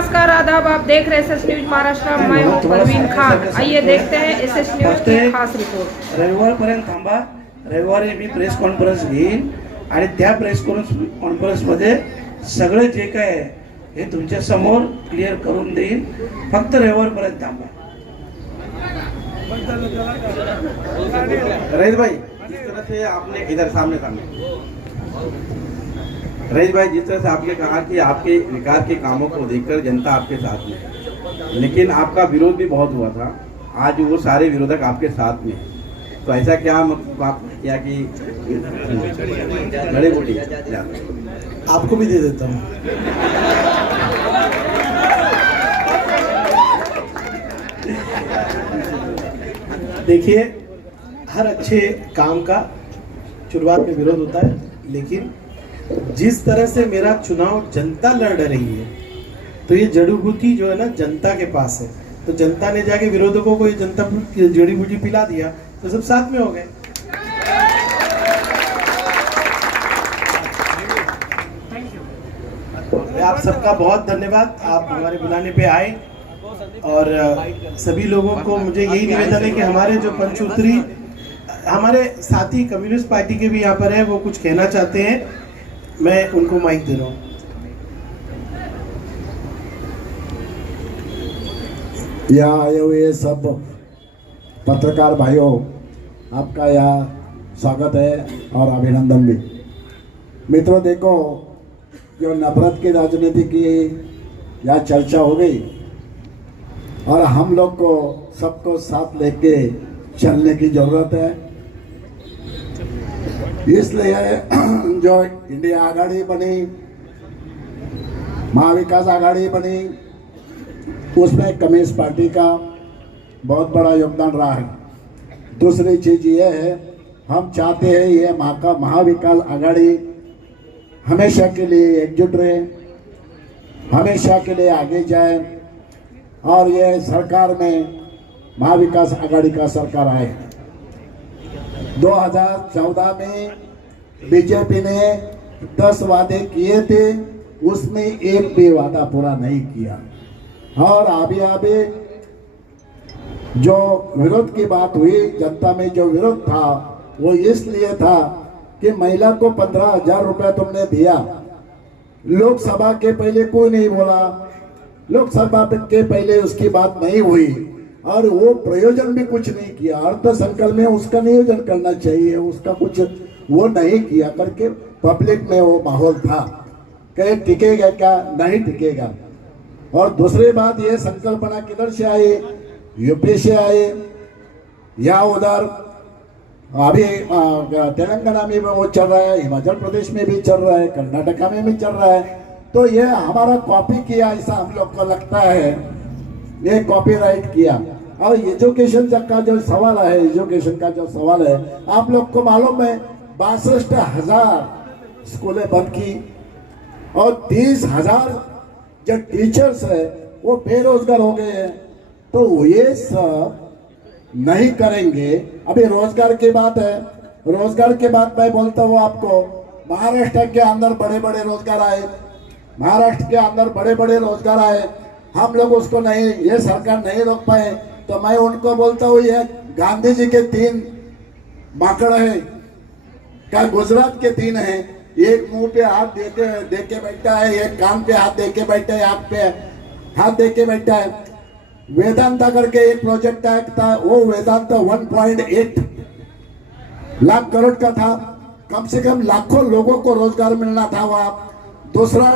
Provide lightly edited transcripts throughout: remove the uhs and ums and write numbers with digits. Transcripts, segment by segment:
नमस्कार, आदाब। आप देख रहे हैं एसएस न्यूज महाराष्ट्र। मैं हूं परवीन खान। आइए देखते हैं एसएस न्यूज की खास रिपोर्ट। रविवारपर्यंत थांबा. रविवारी मी प्रेस कॉन्फरन्स घेईन आणि त्या प्रेस कॉन्फरन्स मध्ये सगळे जे काय आहे हे तुमच्या समोर क्लिअर करून देईन. फक्त रविवारपर्यंत थांबा. रईस भाई, जिस तरह से आपने इधर सामने रईस भाई, जिस तरह से आपने कहा कि आपके विकास के कामों को देखकर जनता आपके साथ में है, लेकिन आपका विरोध भी बहुत हुआ था. आज वो सारे विरोधक आपके साथ में हैं. तो ऐसा क्या मतलब आपने किया कि बड़े बोटी आपको भी दे देता हूँ. देखिए, हर अच्छे काम का शुरुआत में विरोध होता है, लेकिन जिस तरह से मेरा चुनाव जनता लड़ रही है, तो ये जड़ी बूटी जो है ना जनता के पास है. तो जनता ने जाके विरोधकों को ये जनता जड़ी बूटी पिला दिया, तो सब साथ में हो गए. आप सबका बहुत धन्यवाद. आप हमारे बुलाने पे आए और सभी लोगों को मुझे यही निवेदन है कि हमारे जो पंचसूत्री, हमारे साथी कम्युनिस्ट पार्टी के भी यहाँ पर है, वो कुछ कहना चाहते हैं. मैं उनको माइक दे रहा हूँ. यहाँ आए हुए सब पत्रकार भाइयों, आपका यहाँ स्वागत है और अभिनंदन भी. मित्रों, देखो, जो नफरत की राजनीति की यहाँ चर्चा हो गई और हम लोग को सबको साथ लेके चलने की जरूरत है. इसलिए जो इंडिया आघाड़ी बनी, महाविकास आघाड़ी बनी, उसमें कम्युनिस्ट पार्टी का बहुत बड़ा योगदान रहा है. दूसरी चीज ये है, हम चाहते हैं ये महाविकास आघाड़ी हमेशा के लिए एकजुट रहे, हमेशा के लिए आगे जाए और ये सरकार में महाविकास आघाड़ी का सरकार आए. 2014 में बीजेपी ने 10 वादे किए थे, उसमें एक भी वादा पूरा नहीं किया. और अभी जो विरोध की बात हुई, जनता में जो विरोध था वो इसलिए था कि महिला को 15,000 रुपया तुमने दिया. लोकसभा के पहले कोई नहीं बोला, लोकसभा के पहले उसकी बात नहीं हुई और वो प्रयोजन भी कुछ नहीं किया. अर्थ संकल्प में उसका नियोजन करना चाहिए, उसका कुछ वो नहीं किया करके पब्लिक में वो माहौल था कि टिकेगा क्या, नहीं टिकेगा. और दूसरी बात, ये संकल्पना किधर से आई? यूपी से आए या उधर अभी तेलंगाना में वो चल रहा है, हिमाचल प्रदेश में भी चल रहा है, कर्नाटका में भी चल रहा है. तो ये हमारा कॉपी किया ऐसा हम लोग को लगता है, ये कॉपीराइट किया. और एजुकेशन का जो सवाल है, एजुकेशन का जो सवाल है, आप लोग को मालूम है 62,000 स्कूलें बंद की और 30,000 जो टीचर्स है वो बेरोजगार हो गए हैं. तो ये सब नहीं करेंगे. अभी रोजगार की बात है, रोजगार के बाद मैं बोलता हूँ आपको, महाराष्ट्र के अंदर बड़े बड़े रोजगार आए, महाराष्ट्र के अंदर बड़े बड़े रोजगार आए. हम लोग उसको नहीं, ये सरकार नहीं रोक पाए. तो मैं उनको बोलता हूँ, ये गांधी जी के 3 माकड़ है क्या? गुजरात के 3 हैं. एक मुंह पे हाथ देके बैठा है, एक कान पे हाथ देके बैठा है, आंख पे हाथ देके बैठा है. वेदांता करके एक प्रोजेक्ट था, वो वेदांता 1.8 लाख करोड़ का था. कम से कम लाखों लोगों को रोजगार मिलना था वहां. दूसरा,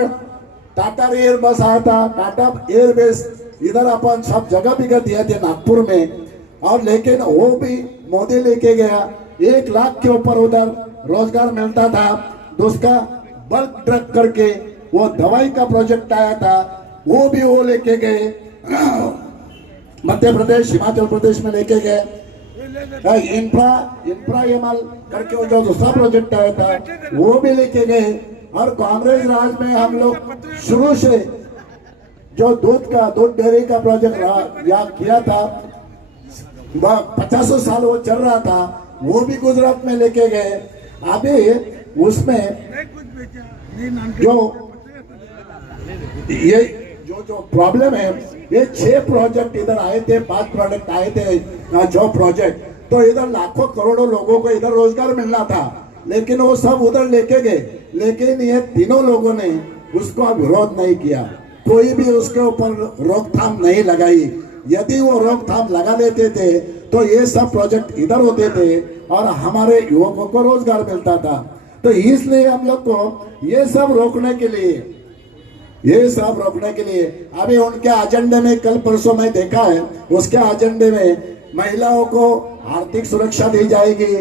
टाटा एयर बस आया था, टाटा एयरबेस इधर अपन सब जगह भी दिए थे नागपुर में, और लेकिन वो भी मोदी लेके गया. 1 लाख के ऊपर उधर रोजगार मिलता था. दूसरा, बल्क ड्रग करके वो दवाई का प्रोजेक्ट आया था, वो भी वो लेके गए. मध्य प्रदेश, हिमाचल प्रदेश में लेके गए. इंफ्रा एमएल करके वो जो दूसरा प्रोजेक्ट आया था वो भी लेके गए. और कांग्रेस राज में हम लोग शुरू से जो दूध डेयरी का प्रोजेक्ट याद किया था, 50 साल वो चल रहा था, वो भी गुजरात में लेके गए. अभी उसमें जो ये जो जो प्रॉब्लम है, ये 6 प्रोजेक्ट इधर आए थे, 5 प्रोजेक्ट आए थे, जो प्रोजेक्ट तो इधर लाखों करोड़ों लोगों को इधर रोजगार मिलना था, लेकिन वो सब उधर लेके गए। लेकिन ये तीनों लोगों ने उसको विरोध नहीं किया, कोई भी उसके ऊपर रोकथाम नहीं लगाई। यदि वो रोकथाम लगा लेते थे तो ये सब प्रोजेक्ट इधर होते थे और हमारे युवकों को रोजगार मिलता था। तो इसलिए हम लोग को ये सब रोकने के लिए अभी उनके एजेंडे में कल परसों में देखा है, उसके एजेंडे में महिलाओं को आर्थिक सुरक्षा दी जाएगी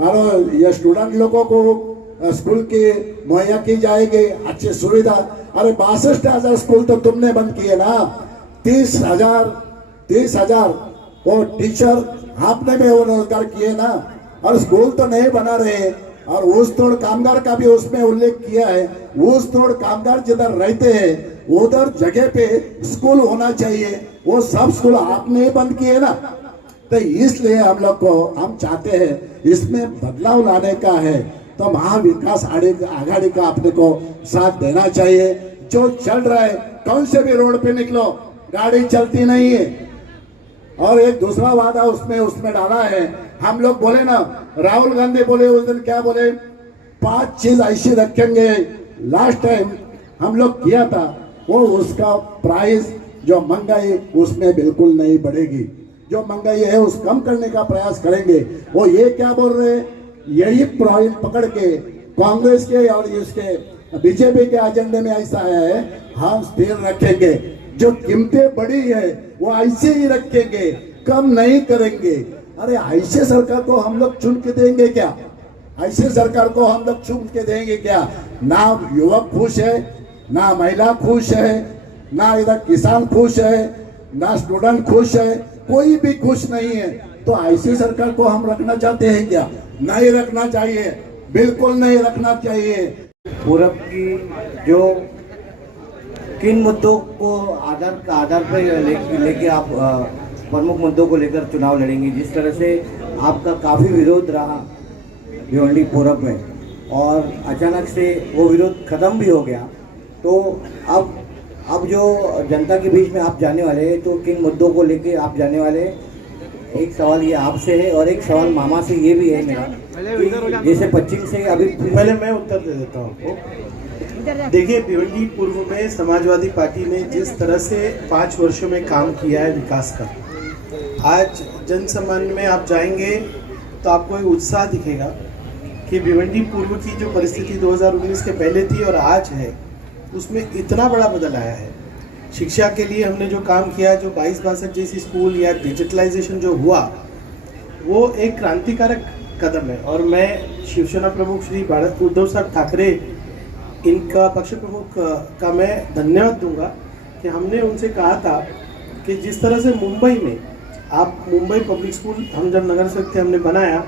और ये स्टूडेंट लोगों को स्कूल की मुहैया की जाएगी अच्छी सुविधा। अरे 62,000 स्कूल तो तुमने बंद किए ना, 30,000 वो टीचर आपने भी वो रोजगार किए ना, और स्कूल तो नहीं बना रहे। और ऊस तोड़ कामगार का भी उसमें उल्लेख किया है, ऊस तोड़ कामगार जिधर रहते हैं उधर जगह पे स्कूल होना चाहिए, वो सब स्कूल आपने ही बंद किए ना। तो इसलिए हम लोग को हम चाहते हैं इसमें बदलाव लाने का है, तो महाविकास आघाड़ी का अपने को साथ देना चाहिए। जो चल रहा है, कौन से भी रोड पे निकलो गाड़ी चलती नहीं है। और एक दूसरा वादा उसमें डाला है, हम लोग बोले ना, राहुल गांधी बोले उस दिन, क्या बोले, 5 चीज ऐसी रखेंगे। लास्ट टाइम हम लोग किया था वो, उसका प्राइस जो महंगाई उसमें बिल्कुल नहीं बढ़ेगी, जो महंगाई है उस कम करने का प्रयास करेंगे। वो ये क्या बोल रहे हैं, यही पॉइंट पकड़ के कांग्रेस के और इसके बीजेपी के एजेंडे में ऐसा है, हम स्थिर रखेंगे, जो कीमतें बढ़ी है वो ऐसे ही रखेंगे, कम नहीं करेंगे। अरे ऐसे सरकार को हम लोग चुन के देंगे क्या? ऐसे सरकार को हम लोग चुन के देंगे क्या? ना युवक खुश है, ना महिला खुश है, ना इधर किसान खुश है, ना स्टूडेंट खुश है, कोई भी खुश नहीं है। तो ऐसी सरकार को हम रखना चाहते हैं क्या? नहीं रखना चाहिए, बिल्कुल नहीं रखना चाहिए। पूरब की जो किन मुद्दों को आधार पर लेके आप प्रमुख मुद्दों को लेकर चुनाव लड़ेंगे? जिस तरह से आपका काफ़ी विरोध रहा भिवंडी पूरब में और अचानक से वो विरोध ख़त्म भी हो गया, तो अब जो जनता के बीच में आप जाने वाले हैं, तो किन मुद्दों को लेके आप जाने वाले हैं? एक सवाल ये आपसे है और एक सवाल मामा से ये भी है मेरा, कि जैसे पश्चिम से अभी पहले मैं उत्तर दे देता हूँ आपको। देखिए, भिवंडी पूर्व में समाजवादी पार्टी ने जिस तरह से 5 वर्षों में काम किया है विकास का, आज जनसामान्य में आप जाएंगे तो आपको एक उत्साह दिखेगा कि भिवंडी पूर्व की जो परिस्थिति 2019 के पहले थी और आज है, उसमें इतना बड़ा बदल आया है। शिक्षा के लिए हमने जो काम किया, जो 22-62 जैसी स्कूल या डिजिटलाइजेशन जो हुआ, वो एक क्रांतिकारक कदम है। और मैं शिवसेना प्रमुख श्री उद्धव साहब ठाकरे, इनका पक्ष प्रमुख का मैं धन्यवाद दूंगा कि हमने उनसे कहा था कि जिस तरह से मुंबई में मुंबई पब्लिक स्कूल हम जब नगर सेवक थे हमने बनाया,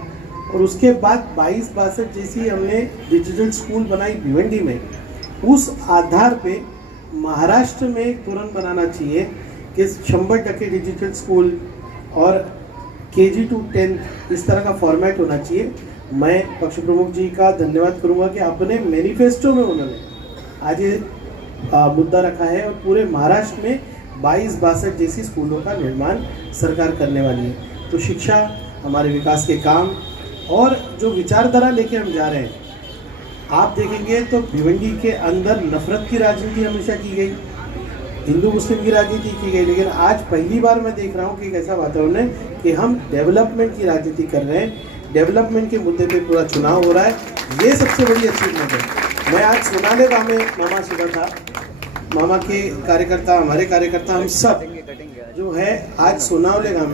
और उसके बाद 22-62 जैसी हमने डिजिटल स्कूल बनाई भिवंडी में, उस आधार पे महाराष्ट्र में तुरंत बनाना चाहिए कि 100% डिजिटल स्कूल और KG to 10th इस तरह का फॉर्मेट होना चाहिए। मैं पक्ष प्रमुख जी का धन्यवाद करूंगा कि अपने मैनिफेस्टो में उन्होंने आज ये मुद्दा रखा है और पूरे महाराष्ट्र में 22-62 जैसी स्कूलों का निर्माण सरकार करने वाली है। तो शिक्षा, हमारे विकास के काम और जो विचारधारा लेके हम जा रहे हैं, आप देखेंगे तो भिवंडी के अंदर नफरत की राजनीति हमेशा की गई, हिंदू मुस्लिम की राजनीति की गई, लेकिन आज पहली बार मैं देख रहा हूँ कि एक ऐसा वातावरण है कि हम डेवलपमेंट की राजनीति कर रहे हैं, डेवलपमेंट के मुद्दे पे पूरा चुनाव हो रहा है। ये सबसे बड़ी अचीवमेंट है। मैं आज सोनाले गाँव में मामा सुबह था, मामा के कार्यकर्ता, हमारे कार्यकर्ता, हम सब जो है आज सोनाले गाँव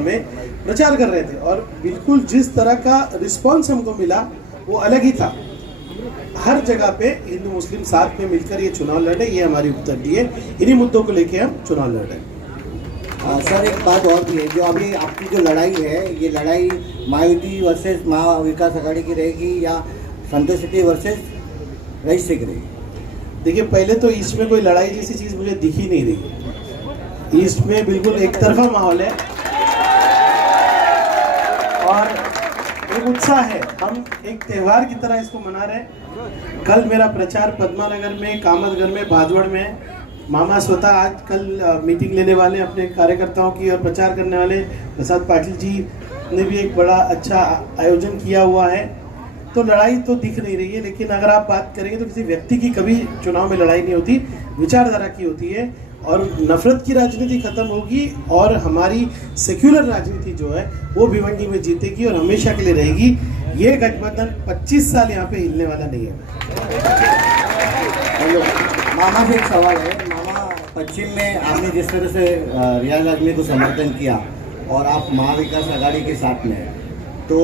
में प्रचार कर रहे थे, और बिल्कुल जिस तरह का रिस्पॉन्स हमको मिला वो अलग ही था। हर जगह पे हिंदू मुस्लिम साथ में मिलकर ये चुनाव लड़े, ये हमारी उपलब्धि है। इन्हीं मुद्दों को लेके हम चुनाव लड़ रहे हैं। सर, एक बात और भी है, जो अभी आपकी जो लड़ाई है, ये लड़ाई मायावती वर्सेस महाविकास आघाड़ी की रहेगी या संतोष शेट्टी वर्सेस रईस की रहेगी? देखिए, पहले तो ईस्ट में कोई लड़ाई जैसी चीज़ मुझे दिख ही नहीं रही। ईस्ट में बिल्कुल एक तरफा माहौल है और एक उत्साह है। हम एक त्यौहार की तरह इसको मना रहे हैं। कल मेरा प्रचार पद्मानगर में, कामतगढ़ में, भादवड़ में है। मामा स्वतः आज कल मीटिंग लेने वाले अपने कार्यकर्ताओं की और प्रचार करने वाले प्रसाद पाटिल जी ने भी एक बड़ा अच्छा आयोजन किया हुआ है। तो लड़ाई तो दिख नहीं रही है, लेकिन अगर आप बात करेंगे तो किसी व्यक्ति की कभी चुनाव में लड़ाई नहीं होती, विचारधारा की होती है। और नफरत की राजनीति खत्म होगी और हमारी सेक्युलर राजनीति जो है वो भिवंडी में जीतेगी और हमेशा के लिए रहेगी। ये गठबंधन 25 साल यहाँ पे हिलने वाला नहीं है। मामा से एक सवाल है। मामा, पश्चिम में आपने जिस तरह से रियाज आजमी को समर्थन किया और आप महाविकास आघाड़ी के साथ में हैं, तो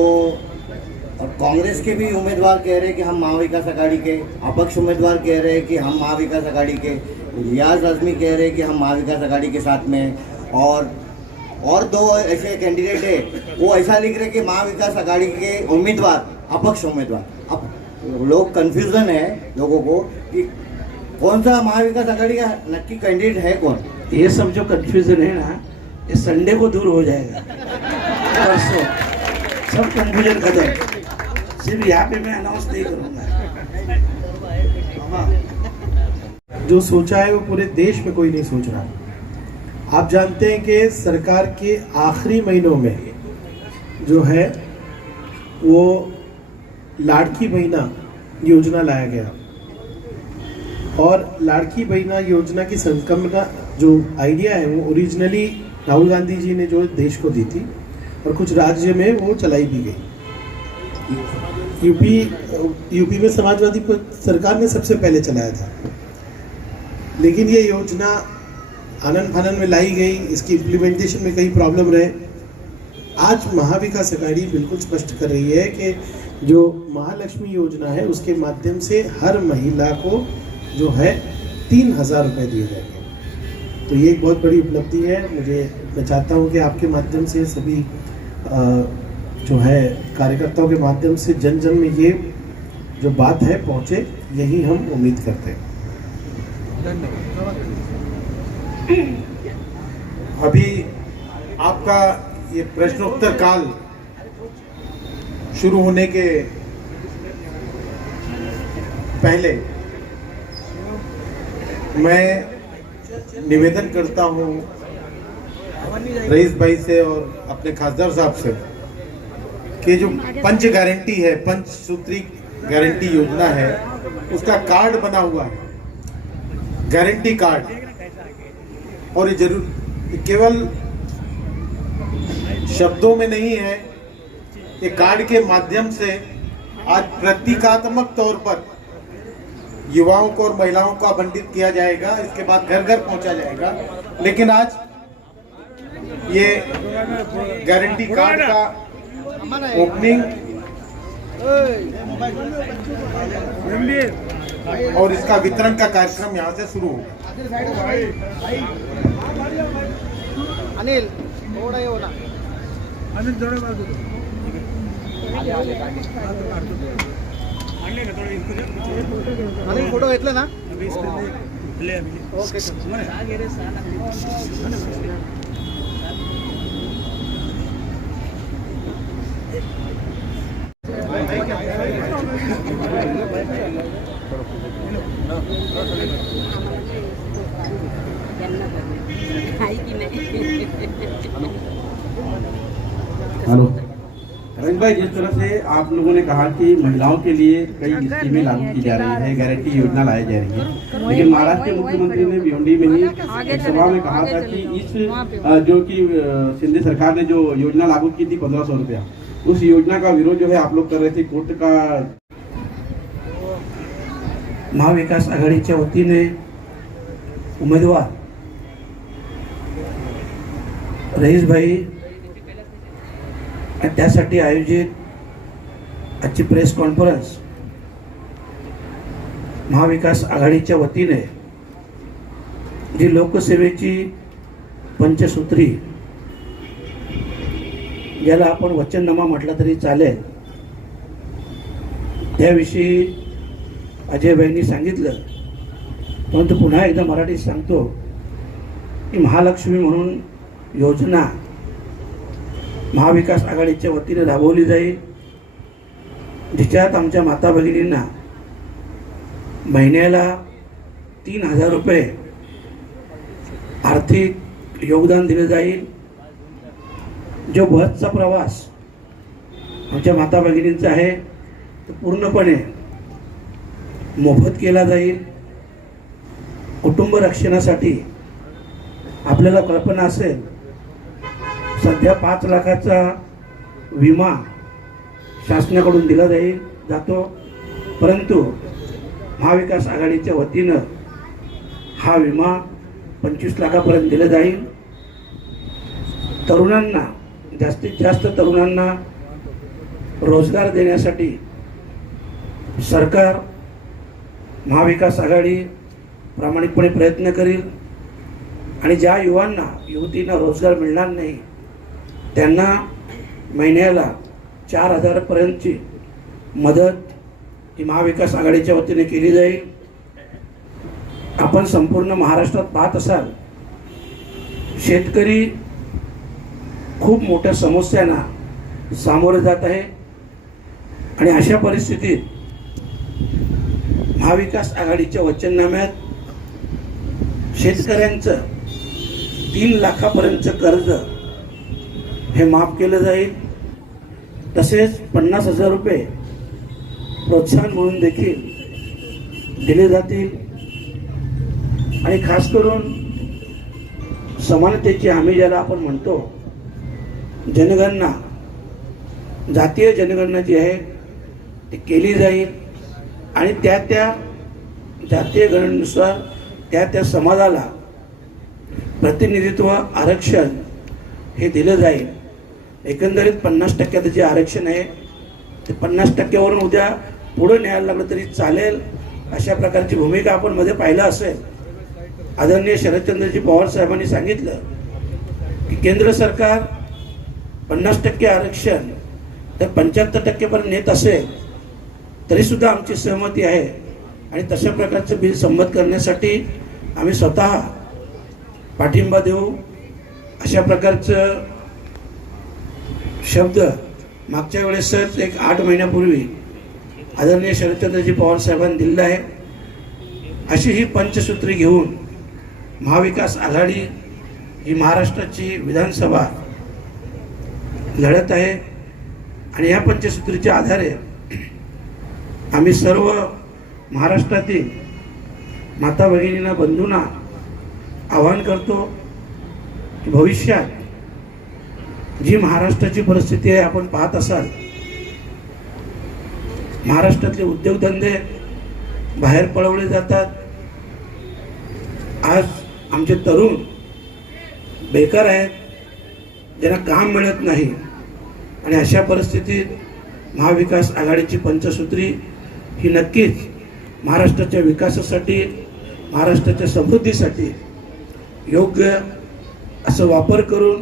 और कांग्रेस के भी उम्मीदवार कह रहे हैं कि हम महाविकास आघाड़ी के, अपक्ष उम्मीदवार कह रहे हैं कि हम महाविकास आघाड़ी के, रियाज आजमी कह रहे हैं कि हम महाविकास आघाड़ी के साथ में, और दो ऐसे कैंडिडेट है वो ऐसा लिख रहे हैं कि महाविकास आघाड़ी के उम्मीदवार अपक्ष उम्मीदवार। अब लोग कन्फ्यूजन है लोगों को कि कौन सा महाविकास आघाड़ी का नक्की कैंडिडेट है कौन। ये सब जो कन्फ्यूजन है ना, ये संडे को दूर हो जाएगा, परसों सब कन्फ्यूजन खत्म। सिर्फ यहाँ पे मैं अनाउंस नहीं करूँगा। जो सोचा है वो पूरे देश में कोई नहीं सोच रहा। आप जानते हैं कि सरकार के आखिरी महीनों में जो है वो लाड़की बहना योजना लाया गया, और लाड़की बहना योजना की संकल्पना जो आइडिया है वो ओरिजिनली राहुल गांधी जी ने जो देश को दी थी और कुछ राज्य में वो चलाई भी गई। यूपी में समाजवादी सरकार ने सबसे पहले चलाया था, लेकिन ये योजना आनन फानन में लाई गई, इसकी इम्प्लीमेंटेशन में कई प्रॉब्लम रहे। आज महाविकास आघाड़ी बिल्कुल स्पष्ट कर रही है कि जो महालक्ष्मी योजना है उसके माध्यम से हर महिला को जो है 3,000 रुपये दिए जाएंगे। तो ये एक बहुत बड़ी उपलब्धि है। मैं चाहता हूँ कि आपके माध्यम से सभी जो है कार्यकर्ताओं के माध्यम से जन जन में ये जो बात है पहुँचे, यही हम उम्मीद करते हैं। अभी आपका ये प्रश्नोत्तर काल शुरू होने के पहले मैं निवेदन करता हूं रईस भाई से और अपने खासदार साहब से कि जो पंच गारंटी है, पंच सूत्री गारंटी योजना है, उसका कार्ड बना हुआ है, गारंटी कार्ड, और ये जरूर केवल शब्दों में नहीं है, ये कार्ड के माध्यम से आज प्रतीकात्मक तौर पर युवाओं को और महिलाओं को आवंटित किया जाएगा। इसके बाद घर घर पहुंचा जाएगा। लेकिन आज ये गारंटी कार्ड का ओपनिंग और इसका वितरण का कार्यक्रम यहाँ से शुरू होगा। अनिल थोड़ा ये होना, अनिल थोड़ा बात दो, अनिल फोटो घेतला ना ओके हेलो रमेश भाई, जिस तरह से आप लोगों ने कहा कि महिलाओं के लिए कई स्कीमें लागू की जा रही है, गारंटी योजना लाई जा रही है, लेकिन महाराष्ट्र के मुख्यमंत्री ने भिवंडी में ही एक सभा में कहा था कि इस जो कि शिंदे सरकार ने जो योजना लागू की थी 1500 रुपया, उस योजना का विरोध जो है आप लोग कर रहे थे। कोर्ट का महाविकास आघाडीच्या वतीने उमेदवार रईस भाई त्यासाठी आयोजित आजची प्रेस कॉन्फरन्स महाविकास आघाडीच्या वतीने जी लोकसेवेची पंचसूत्री, ज्याला आपण वचननामा म्हटलं तरी चालेल, त्याविषयी अजय भाईंनी सांगितलं। परंतु पुन्हा एकदा मराठीत सांगतो की महालक्ष्मी म्हणून योजना महाविकास आघाडीच्या वतीने राबवली जाईल, जिच्यात आमच्या माता भगिनींना महिन्याला 3,000 रुपये आर्थिक योगदान दिलं जाईल. जो बसचा प्रवास आमच्या माता भगिनींचा आहे तो पूर्णपणे मोफत केला जाईल. कुटुंब रक्षणासाठी आपल्याला कल्पना असेल, सध्या 5 लाखाचा विमा शासनाकडून दिला जातो, परंतु महाविकास आघाडीच्या वतीनं हा विमा 25 लाखापर्यंत दिला जाईल. तरुणांना, जास्तीत जास्त तरुणांना रोजगार देण्यासाठी सरकार, महाविकास आघाडी प्रामाणिकपणे प्रयत्न करेल. आणि ज्या युवांना, युवतींना रोजगार मिळणार नाही त्यांना महिन्याला 4,000पर्यंतची मदत ही महाविकास आघाडीच्या वतीने केली जाईल. आपण संपूर्ण महाराष्ट्रात पाहत असाल, शेतकरी खूप मोठ्या समस्यांना सामोरे जात आहे. आणि अशा परिस्थितीत महाविकास आघाडीच्या वचननाम्यात शेतकऱ्यांचं 3 लाखापर्यंतचं कर्ज हे माफ केलं जाईल. तसेच 50,000 रुपये प्रोत्साहन म्हणून देखील दिले जातील. आणि खास करून समानतेची हमी ज्याला आपण म्हणतो, जनगणना, जातीय जनगणना जी आहे ती केली जाईल. आणि त्या जातीय गणनेनुसार त्या समाजाला प्रतिनिधित्व आरक्षण हे दिलं जाईल. एकंदरीत 50% जे आरक्षण आहे ते 50%वरून उद्या पुढे न्यायला लागलं तरी चालेल, अशा प्रकारची भूमिका आपण मध्ये पाहिलं असेल. आदरणीय शरदचंद्रजी पवार साहेबांनी सांगितलं की केंद्र सरकार 50% आरक्षण तर 75% पर्यंत नेत असेल तरी सुद्धा आमची सहमती आहे. आणि तशा प्रकारचं बिल संमत करण्यासाठी आम्ही स्वतः पाठिंबा देऊ, अशा प्रकारचं शब्द मागच्या वेळेसच एक 8 महिन्यापूर्वी आदरणीय शरदचंद्रजी पवार साहेबांनी दिलेला आहे. अशी ही पंचसूत्री घेऊन महाविकास आघाडी ही महाराष्ट्राची विधानसभा लढत आहे. आणि या पंचसूत्रीच्या आधारे आम्ही सर्व महाराष्ट्रातील माता भगिनींना, बंधूंना आवाहन करतो की भविष्यात जी महाराष्ट्राची परिस्थिती आहे आपण पाहत असाल, महाराष्ट्रातले उद्योगधंदे बाहेर पळवले जातात. आज आमचे तरुण बेकार आहेत, ज्यांना काम मिळत नाही. आणि अशा परिस्थितीत महाविकास आघाडीची पंचसूत्री ही नक्कीच महाराष्ट्राच्या विकासासाठी, महाराष्ट्राच्या समृद्धीसाठी योग्य असं वापर करून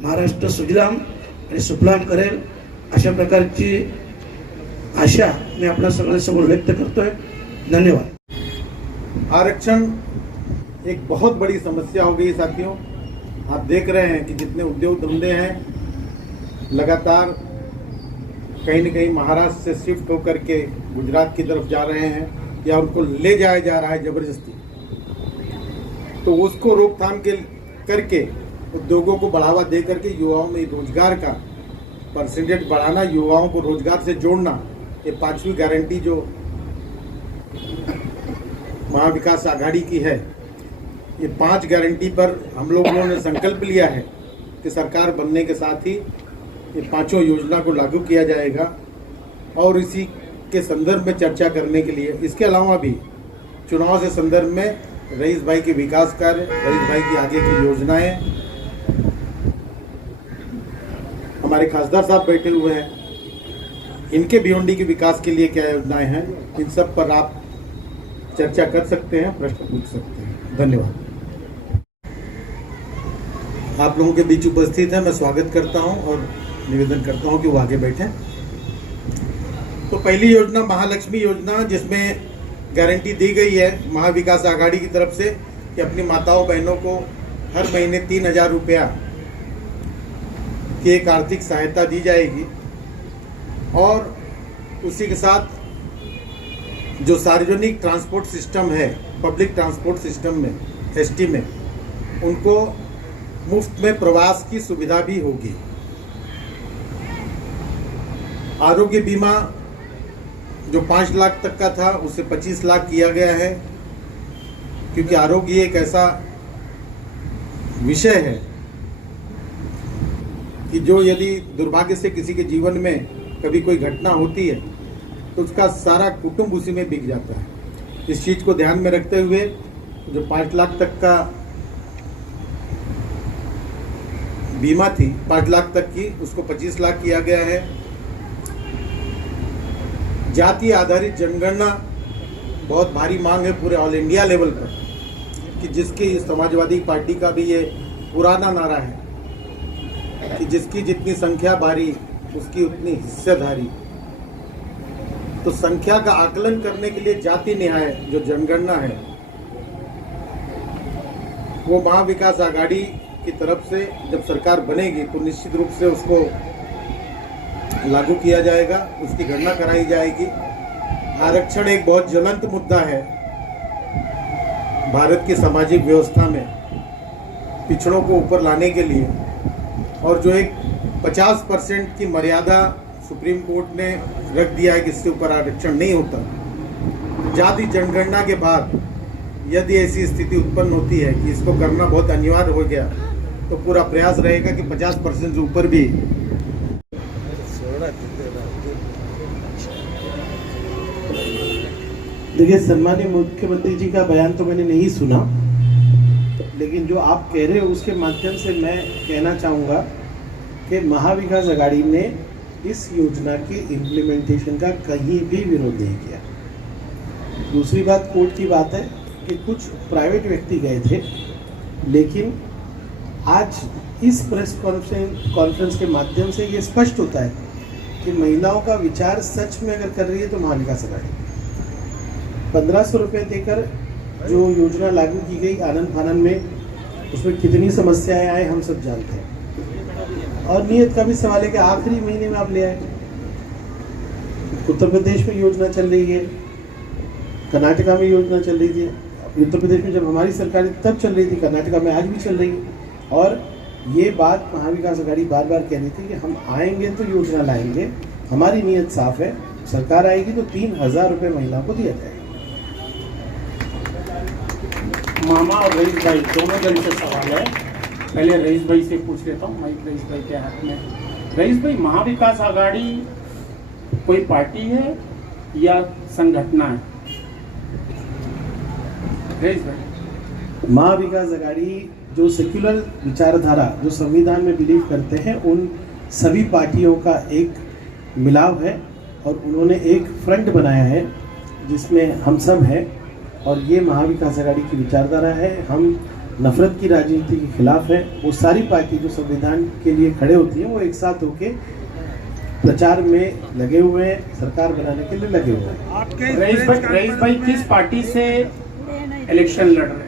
महाराष्ट्र सुजलाम आणि सुफलाम करेल, अशा प्रकारची आशा मी आपल्या सगळ्यांसमोर व्यक्त करतोय. धन्यवाद. आरक्षण एक बहुत बड़ी समस्या हो गई साथियों. आप देख रहे हैं कि जितने उद्योग धंधे हैं लगातार कहीं न कहीं महाराष्ट्र से शिफ्ट होकर के गुजरात की तरफ जा रहे हैं या उनको ले जाया जा रहा है ज़बरदस्ती. तो उसको रोकथाम के करके उद्योगों को बढ़ावा दे करके युवाओं में रोजगार का परसेंटेज बढ़ाना, युवाओं को रोजगार से जोड़ना, ये 5वीं गारंटी जो महाविकास आघाड़ी की है, ये 5 गारंटी पर हम लोगों ने संकल्प लिया है कि सरकार बनने के साथ ही ये 5 योजना को लागू किया जाएगा. और इसी के संदर्भ में चर्चा करने के लिए, इसके अलावा भी चुनाव से संदर्भ में रईस भाई के विकास कार्य, रईस भाई की आगे की योजनाएं, हमारे खासदार साहब बैठे हुए हैं, इनके भिवंडी के विकास के लिए क्या योजनाएं हैं, इन सब पर आप चर्चा कर सकते हैं, प्रश्न पूछ सकते हैं. धन्यवाद. आप लोगों के बीच उपस्थित है, मैं स्वागत करता हूं और निवेदन करता हूं कि वो आगे बैठें. तो पहली योजना महालक्ष्मी योजना, जिसमें गारंटी दी गई है महाविकास आघाड़ी की तरफ से कि अपनी माताओं बहनों को हर महीने 3,000 रुपया की एक आर्थिक सहायता दी जाएगी. और उसी के साथ जो सार्वजनिक ट्रांसपोर्ट सिस्टम है, पब्लिक ट्रांसपोर्ट सिस्टम में, एसटी में, उनको मुफ्त में प्रवास की सुविधा भी होगी। आरोग्य बीमा जो 5 लाख तक का था उसे 25 लाख किया गया है, क्योंकि आरोग्य एक ऐसा विषय है कि जो यदि दुर्भाग्य से किसी के जीवन में कभी कोई घटना होती है तो उसका सारा कुटुंब उसी में बिक जाता है। इस चीज को ध्यान में रखते हुए जो 5 लाख तक का बीमा थी, 5 लाख तक की, उसको 25 लाख किया गया है। जाति आधारित जनगणना बहुत भारी मांग है पूरे ऑल इंडिया लेवल पर, कि जिसकी समाजवादी पार्टी का भी ये पुराना नारा है कि जिसकी जितनी संख्या भारी उसकी उतनी हिस्सेदारी। तो संख्या का आकलन करने के लिए जाति न्याय जो जनगणना है वो महाविकास आघाड़ी की तरफ से जब सरकार बनेगी तो निश्चित रूप से उसको लागू किया जाएगा, उसकी गणना कराई जाएगी। आरक्षण एक बहुत ज्वलंत मुद्दा है भारत की सामाजिक व्यवस्था में पिछड़ों को ऊपर लाने के लिए, और जो एक 50% की मर्यादा सुप्रीम कोर्ट ने रख दिया है कि इससे ऊपर आरक्षण नहीं होता। जाति जनगणना के बाद यदि ऐसी स्थिति उत्पन्न होती है कि इसको करना बहुत अनिवार्य हो गया तो पूरा प्रयास रहेगा कि 50% से ऊपर भी। देखिए, सम्मानीय मुख्यमंत्री जी का बयान तो मैंने नहीं सुना, लेकिन जो आप कह रहे हो उसके माध्यम से मैं कहना चाहूँगा कि महाविकास आघाड़ी ने इस योजना के इम्प्लीमेंटेशन का कहीं भी विरोध नहीं किया। दूसरी बात, कोर्ट की बात है कि कुछ प्राइवेट व्यक्ति गए थे, लेकिन आज इस प्रेस कॉन्फ्रेंस के माध्यम से ये स्पष्ट होता है कि महिलाओं का विचार सच में अगर कर रही है तो महाविकास आघाड़ी 1500 रुपये देकर जो योजना लागू की गई आनंद फानन में, उसमें कितनी समस्याएं आए हम सब जानते हैं। और नियत का भी सवाल है कि आखिरी महीने में आप ले आए। उत्तर प्रदेश में योजना चल रही है, कर्नाटका में योजना चल रही थी। उत्तर प्रदेश में जब हमारी सरकार तब चल रही थी, कर्नाटका में आज भी चल रही है। और ये बात महाविकास आघाड़ी बार बार कह रही थी कि हम आएंगे तो योजना लाएंगे, हमारी नीयत साफ है, सरकार आएगी तो 3000 रुपये महिला को दिया जाएगा। मामा और रईस भाई दोनों जन से सवाल है। पहले रईस भाई से पूछ लेता हूँ, माइक रईस भाई के हाथ में। रईस भाई, महाविकास आघाड़ी कोई पार्टी है या संगठन है? रईस भाई, महाविकास आघाड़ी जो सेक्युलर विचारधारा, जो संविधान में बिलीव करते हैं, उन सभी पार्टियों का एक मिलाव है और उन्होंने एक फ्रंट बनाया है जिसमें हम सब हैं। और ये महाविकास आघाड़ी की विचारधारा है। हम नफरत की राजनीति के खिलाफ है। वो सारी पार्टी जो संविधान के लिए खड़े होती हैं वो एक साथ होके प्रचार में लगे हुए हैं, सरकार बनाने के लिए लगे हुए हैं। रईस भाई किस पार्टी से इलेक्शन लड़ रहे हैं?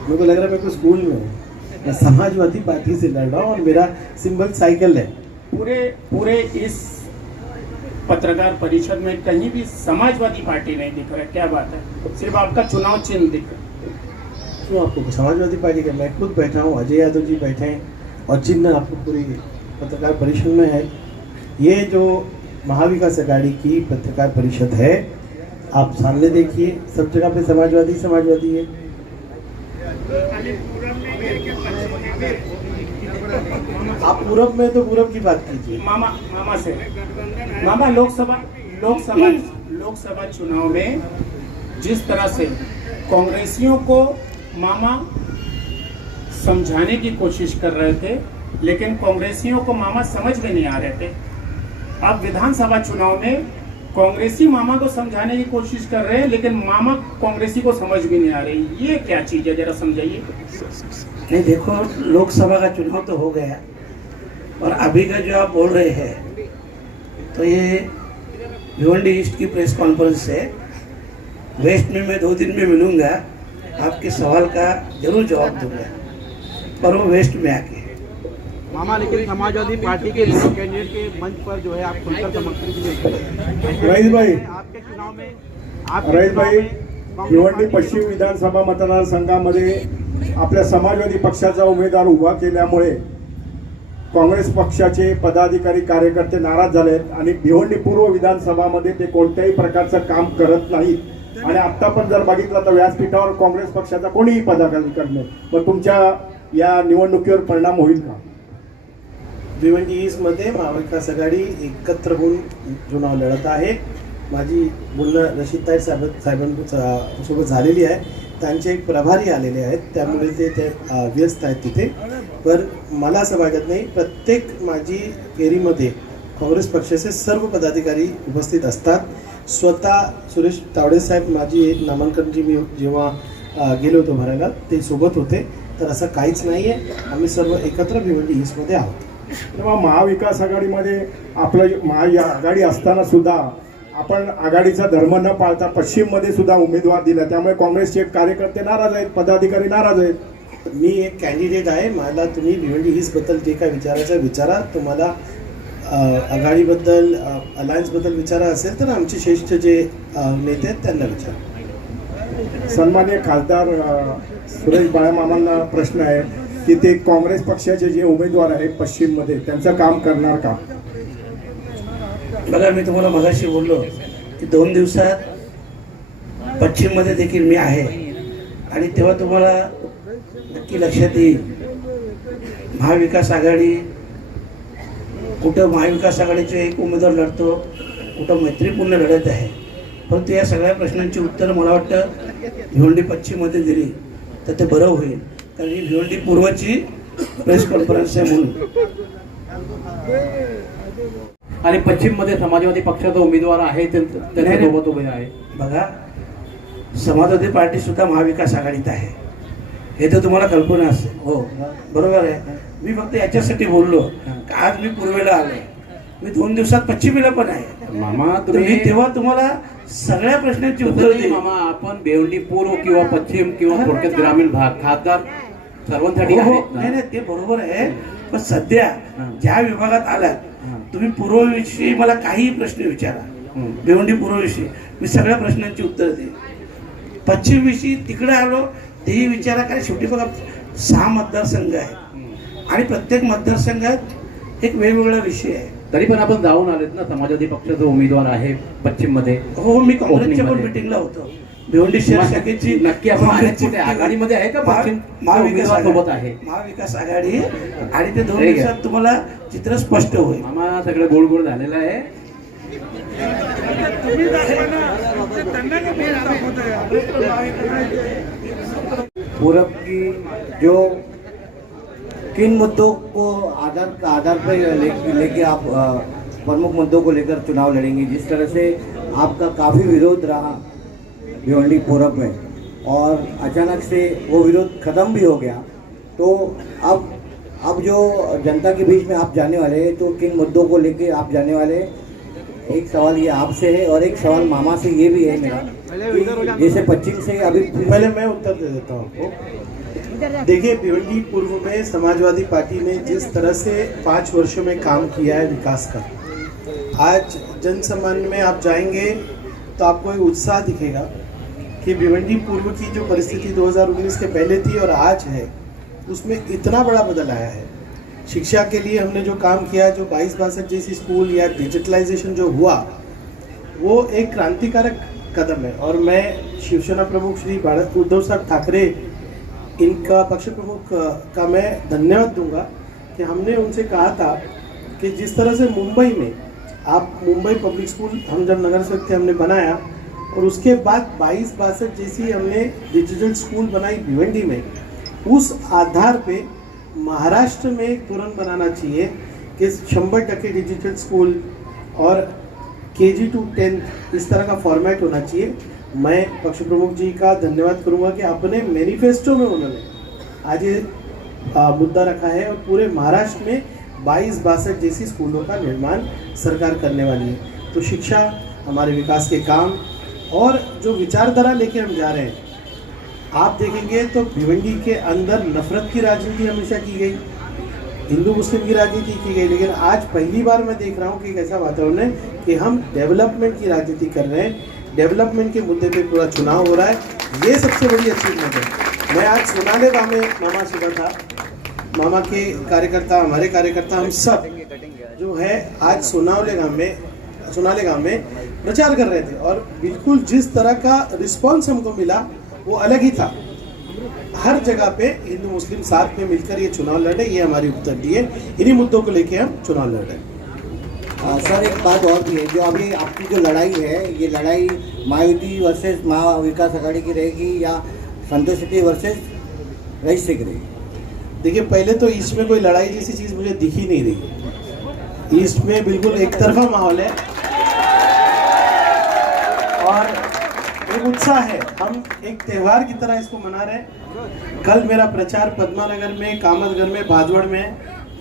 मेरे को लग रहा है मैं तो स्कूल में हूँ। मैं समाजवादी पार्टी से लड़ रहा हूँ और मेरा सिंबल साइकिल है। पूरे इस पत्रकार परिषद में कहीं भी समाजवादी पार्टी नहीं दिख रहा है, क्या बात है? सिर्फ आपका चुनाव चिन्ह दिख रहा है। क्यों आपको समाजवादी पार्टी का? मैं खुद बैठा हूँ, अजय यादव जी बैठे हैं और चिन्ह आपको पूरी पत्रकार परिषद में है। ये जो महाविकास आघाड़ी की पत्रकार परिषद है, आप सामने देखिए, सब जगह पे समाजवादी है। आप पूरब में तो पूरब की बात कीजिए। मामा लोकसभा चुनाव में जिस तरह से कांग्रेसियों को मामा समझाने की कोशिश कर रहे थे, लेकिन कांग्रेसियों को मामा समझ में नहीं आ रहे थे। अब विधानसभा चुनाव में कांग्रेसी मामा को समझाने की कोशिश कर रहे हैं, लेकिन मामा कांग्रेसी को समझ भी नहीं आ रही। ये क्या चीज है, जरा समझाइए। नहीं, देखो, लोकसभा का चुनाव तो हो गया और अभी का जो आप बोल रहे हैं तो ये भिवंडी ईस्ट की प्रेस कॉन्फ्रेंस से वेस्ट में मैं 2 दिन में मिलूंगा, आपके सवाल का जरूर जवाब दूंगा, पर वो वेस्ट में आके। मामा, लेकिन समाजवादी पार्टी के दोनों कैंडिडेट के मंच पर जो है आप खुलकर समर्थन के लिए रईस भाई, आपके चुनाव में रईस भाई, भिवंडी पश्चिम विधानसभा मतदारसंघामध्ये आपल्या समाजवादी पक्षाचा उमेदवार उभा केल्यामुळे काँग्रेस पक्षाचे पदाधिकारी कार्यकर्ते नाराज झालेत आणि भिवंडी पूर्व विधानसभामध्ये ते कोणत्याही प्रकारचं काम करत नाहीत आणि आत्ता पण जर बघितलं तर व्यासपीठावर काँग्रेस पक्षाचा कोणीही पदाधिकारी नाही. मग तुमच्या या निवडणुकीवर परिणाम होईल का? भिवंडी ईस्टमध्ये महाविकास आघाडी एकत्र होऊन चुनाव लढत आहे. माझी बोलणं रशीदताई साहेबांसोबत झालेली आहे. त्यांचे एक प्रभारी आलेले आहेत, त्यामुळे ते व्यस्त आहेत तिथे. पण मला असं वाटत नाही, प्रत्येक माझी फेरीमध्ये काँग्रेस पक्षाचे सर्व पदाधिकारी उपस्थित असतात. स्वतः सुरेश तावडे साहेब माझी नामांकनची मी जेव्हा गेलो होतो भरायला ते सोबत होते. तर असं काहीच नाही आहे. आम्ही सर्व एकत्र भिवंडी ईस्टमध्ये आहोत. तेव्हा महाविकास आघाडीमध्ये आपलं महाआघाडी असताना सुद्धा आपण आघाडीचा धर्म न पाळता पश्चिममध्ये सुद्धा उमेदवार दिला, त्यामुळे काँग्रेसचे कार्यकर्ते नाराज आहेत, पदाधिकारी नाराज आहेत. मी एक कॅन्डिडेट आहे. मला तुम्ही भिवंडी ईस्टबद्दल जे काय विचारायचं विचारा. तुम्हाला आघाडीबद्दल अलायन्सबद्दल विचारा असेल तर आमचे श्रेष्ठ जे नेते आहेत त्यांना विचारा. सन्माननीय खासदार सुरेश बाळामामांना प्रश्न आहे की ते काँग्रेस पक्षाचे जे उमेदवार आहेत पश्चिममध्ये त्यांचं काम करणार का? बघा, मी तुम्हाला मगाशी बोललो की 2 दिवसात पश्चिममध्ये देखील मी आहे आणि तेव्हा तुम्हाला नक्की लक्षात येईल महाविकास आघाडी कुठं महाविकास आघाडीचे एक उमेदवार लढतो, कुठं मैत्रीपूर्ण लढत आहे. परंतु या सगळ्या प्रश्नांची उत्तरं मला वाटतं भिवंडी पश्चिममध्ये दिली तर ते बरं होईल, कारण ही भिवंडी पूर्वची प्रेस कॉन्फरन्स आहे म्हणून. आणि पश्चिममध्ये समाजवादी पक्षाचा उमेदवार आहे त्यांच्यासोबत उभे आहे. बघा, समाजवादी पार्टी सुद्धा महाविकास आघाडीत आहे, हे तर तुम्हाला कल्पना असेल. हो, बरोबर आहे. मी फक्त याच्यासाठी बोललो की आज मी पूर्वेला आलोय, मी 2 दिवसात पश्चिमेला पण आहे. मामा तुम्ही तेव्हा तुम्हाला सगळ्या प्रश्नांची उत्तर देईल. मामा, आपण भिवंडी पूर्व किंवा पश्चिम किंवा थोडक्यात ग्रामीण भाग खासदार सर्वांसाठी हो, आहेत ना? नाही ते बरोबर आहे. पण सध्या ज्या विभागात आलात तुम्ही पूर्वविषयी मला काही प्रश्न विचारा, भिवंडी पूर्वविषयी मी सगळ्या प्रश्नांची उत्तर देईन. पश्चिम विषयी तिकडे आलो तेही विचारा, कारण शेवटी बघा 6 मतदारसंघ आहे आणि प्रत्येक मतदारसंघात एक वेगवेगळा विषय आहे. तरी पण आपण जाऊन आलेत ना, समाजवादी पक्षाचा उमेदवार आहे पश्चिम मध्ये. हो, मी काँग्रेसच्या पण मिटिंगला होतो. भिवंडी शहर शाखेची नक्की आपण आघाडीमध्ये आहे का पश्चिम महाविकास सोबत आहे? महाविकास आघाडी आणि ते 2 दिवसात तुम्हाला चित्र स्पष्ट होईल. मामा, सगळं गोड गोड झालेलं आहे. पूरब की जो किन मुद्दों को आधार पर लेके आप प्रमुख मुद्दों को लेकर चुनाव लड़ेंगे, जिस तरह से आपका काफ़ी विरोध रहा भिवंडी पूरब में और अचानक से वो विरोध ख़त्म भी हो गया, तो अब जो जनता के बीच में आप जाने वाले हैं तो किन मुद्दों को लेके आप जाने वाले हैं? एक सवाल ये आपसे है और एक सवाल मामा से ये भी है मेरा, जैसे पश्चिम से अभी पहले मैं उत्तर दे देता हूँ आपको. देखिए, भिवंडी पूर्व में समाजवादी पार्टी ने जिस तरह से 5 वर्षों में काम किया है विकास का, आज जनसामान्य में आप जाएंगे तो आपको एक उत्साह दिखेगा कि भिवंडी पूर्व की जो परिस्थिति 2019 के पहले थी और आज है, उसमें इतना बड़ा बदल आया है. शिक्षा के लिए हमने जो काम किया, जो 22-62 जैसी स्कूल या डिजिटलाइजेशन जो हुआ, वो एक क्रांतिकारक कदम है. और मैं शिवसेना प्रमुख श्री उद्धव साहब ठाकरे, इनका पक्ष प्रमुख का मैं धन्यवाद दूंगा कि हमने उनसे कहा था कि जिस तरह से मुंबई में आप मुंबई पब्लिक स्कूल हम जब नगर सेवक थे हमने बनाया और उसके बाद 22-62 जैसी हमने डिजिटल स्कूल बनाई भिवंडी में, उस आधार पे महाराष्ट्र में एक तुरंत बनाना चाहिए कि 100% डिजिटल स्कूल और KG to 10th इस तरह का फॉर्मेट होना चाहिए. मैं पक्ष प्रमुख जी का धन्यवाद करूंगा कि अपने मैनिफेस्टो में उन्होंने आज ये मुद्दा रखा है और पूरे महाराष्ट्र में 22-62 जैसी स्कूलों का निर्माण सरकार करने वाली है. तो शिक्षा, हमारे विकास के काम और जो विचारधारा लेके हम जा रहे हैं, आप देखेंगे तो भिवंडी के अंदर नफरत की राजनीति हमेशा की गई, हिंदू मुस्लिम की राजनीति की गई, लेकिन आज पहली बार मैं देख रहा हूँ कि एक ऐसा वातावरण है कि हम डेवलपमेंट की राजनीति कर रहे हैं. डेवलपमेंट के मुद्दे पे पूरा चुनाव हो रहा है. ये सबसे बड़ी अचीवमेंट है. मैं आज सोनाले गाँव में मामा सुबह था। मामा के कार्यकर्ता, हमारे कार्यकर्ता, हम सब जो है आज सोनाले गाँव में प्रचार कर रहे थे और बिल्कुल जिस तरह का रिस्पांस हमको मिला वो अलग ही था। हर जगह पे हिंदू मुस्लिम साथ में मिलकर ये चुनाव लड़े, ये हमारी उपलब्धि है। इन्हीं मुद्दों को लेके हम चुनाव लड़ रहे हैं। सर एक बात और भी है, जो अभी आपकी जो लड़ाई है, ये लड़ाई मायावती वर्सेस महा विकास आघाड़ी की रहेगी या संतोष शेट्टी वर्सेस रईस शेख रहेगी? देखिए, पहले तो ईस्ट में कोई लड़ाई जैसी चीज मुझे दिख ही नहीं रही। ईस्ट में बिल्कुल एक तरफा माहौल है और एक उत्साह है। हम एक त्यौहार की तरह इसको मना रहे हैं। कल मेरा प्रचार पद्मानगर में, कामतगढ़ में, भादवड़ में।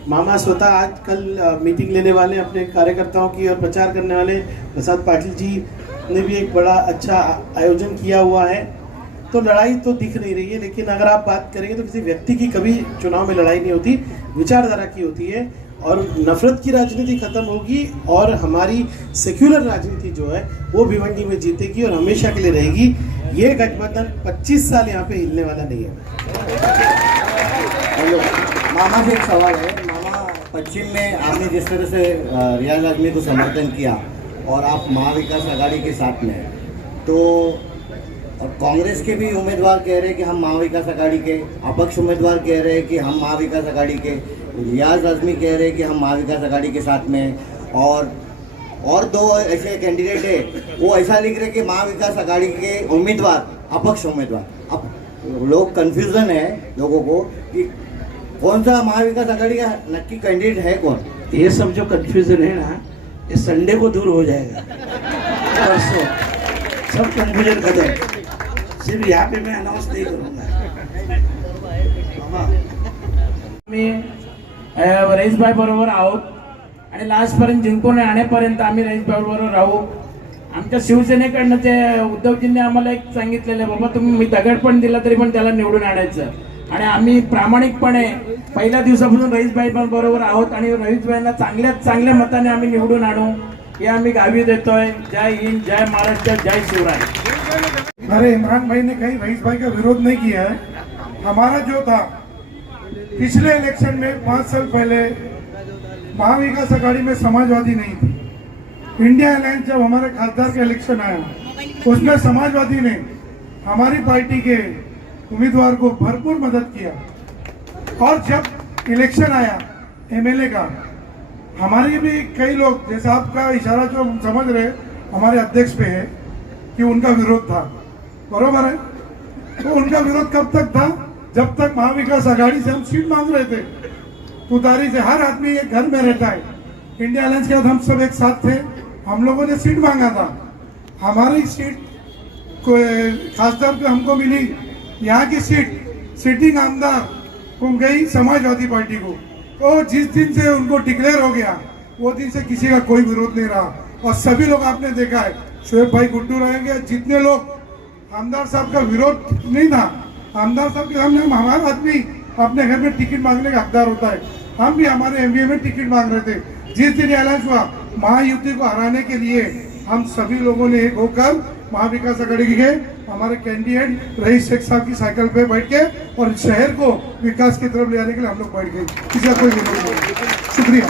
मामा स्वतः आज कल मीटिंग लेने वाले अपने कार्यकर्ताओं की और प्रचार करने वाले प्रसाद पाटिल जी ने भी एक बड़ा अच्छा आयोजन किया हुआ है। तो लड़ाई तो दिख नहीं रही है, लेकिन अगर आप बात करेंगे तो किसी व्यक्ति की कभी चुनाव में लड़ाई नहीं होती, विचारधारा की होती है। और नफरत की राजनीति खत्म होगी और हमारी सेक्युलर राजनीति जो है वो भिवंडी में जीतेगी और हमेशा के लिए रहेगी। ये गठबंधन 25 साल यहाँ पे हिलने वाला नहीं है। हेलो, मामा से एक सवाल है। मामा, पश्चिम में आपने जिस तरह से रियाज आजमी को समर्थन किया और आप महाविकास आघाड़ी के साथ में हैं, तो और कांग्रेस के भी उम्मीदवार कह रहे हैं कि हम महाविकास आघाड़ी के, अपक्ष उम्मीदवार कह रहे हैं कि हम महाविकास आघाड़ी के, रियाज आजमी कह रहे हैं कि हम महाविकास आघाड़ी के साथ में हैं, और दो ऐसे कैंडिडेट है वो ऐसा लिख रहे कि महाविकास आघाड़ी के उम्मीदवार अपक्ष उम्मीदवार। अब लोग कन्फ्यूजन है लोगों को कि कौन सा महाविकास आघाड़ी का नक्की कैंडिडेट है कौन। ये सब जो कन्फ्यूजन है ना, ये संडे को दूर हो जाएगा। परसों सब कन्फ्यूजन खत्म। सिर्फ यहाँ पे मैं अनाउंस नहीं करूँगा। आम्ही रईसभाई बरोबर आहोत आणि लास्टपर्यंत जिंकून आणेपर्यंत आम्ही रईसभाई बरोबर राहू। आमच्या शिवसेनेकडनं ते उद्धवजींनी आम्हाला एक सांगितलेलं आहे, बाबा तुम्ही दगड पण दिला तरी पण त्याला निवडून आणायचं, आणि आम्ही प्रामाणिकपणे पहिल्या दिवसापासून रईसभाई बरोबर आहोत आणि रईसभाईंना चांगल्यात चांगल्या मताने आम्ही निवडून आणू हे आम्ही गावी देतोय। जय हिंद, जय महाराष्ट्र, जय शिवराय। अरे इमरान भाई ने कहीं रईस भाई का विरोध नहीं किया है। हमारा जो था पिछले इलेक्शन में 5 साल पहले महाविकास आघाड़ी में समाजवादी नहीं थी। इंडिया अलायंस जब हमारे खासदार का इलेक्शन आया उसमें समाजवादी ने हमारी पार्टी के उम्मीदवार को भरपूर मदद किया, और जब इलेक्शन आया एमएलए का, हमारे भी कई लोग, जैसे आपका इशारा जो हम समझ रहे हमारे अध्यक्ष पे है कि उनका विरोध था, बरोबर है। तो उनका विरोध कब तक था? जब तक महाविकास आघाड़ी से हम सीट मांग रहे थे तुतारी से। हर आदमी एक घर में रहता है। इंडिया अलायंस के बाद हम सब एक साथ थे, हम लोगों ने सीट मांगा था। हमारी सीट को खासदार पे हमको मिली, यहाँ की सीट सिटिंग आमदार को गई समाजवादी पार्टी को। तो जिस दिन से उनको डिक्लेयर हो गया वो दिन से किसी का कोई विरोध नहीं रहा, और सभी लोग आपने देखा है, शोएब भाई गुड्डू रहेंगे, जितने लोग, आमदार साहब का विरोध नहीं था। आमदार साहब के सामने हमारा आदमी अपने घर में टिकट मांगने का हकदार होता है। हम भी हमारे एमवीए में टिकट मांग रहे थे। जिस दिन अलायंस हुआ, महायुति को हराने के लिए हम सभी लोगों ने एक होकर महाविकास आघाड़ी के हमारे कैंडिडेट रईस शेख साहब की साइकिल पे बैठ के और शहर को विकास की तरफ ले जाने के लिए हम लोग बैठ गए। किसी का कोई विरोध नहीं। शुक्रिया।